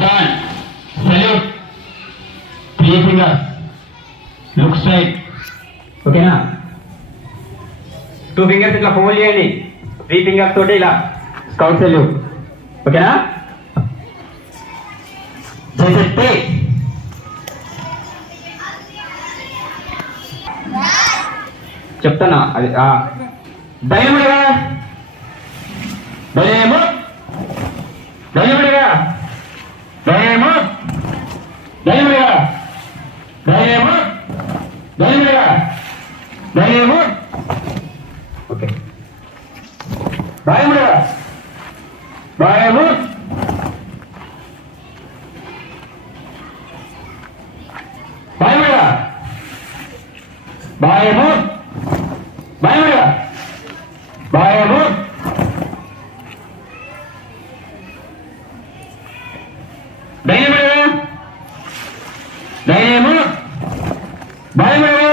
Savan. Salute. 3 fingers. Look straight. Okay na? 2 fingers itla fold cheyandi. 3 fingers toti ila. Scout salute. Okay na? Just take. చెప్తానా అది దయముడిగా దయము దయముడిగా దయము దయముడిగా దయము దయముడిగా దయము ఓకే దయముడిగా దయము దయముడిగా దయము దయముడిగా దయము దయముడిగా దయము దయముడిగా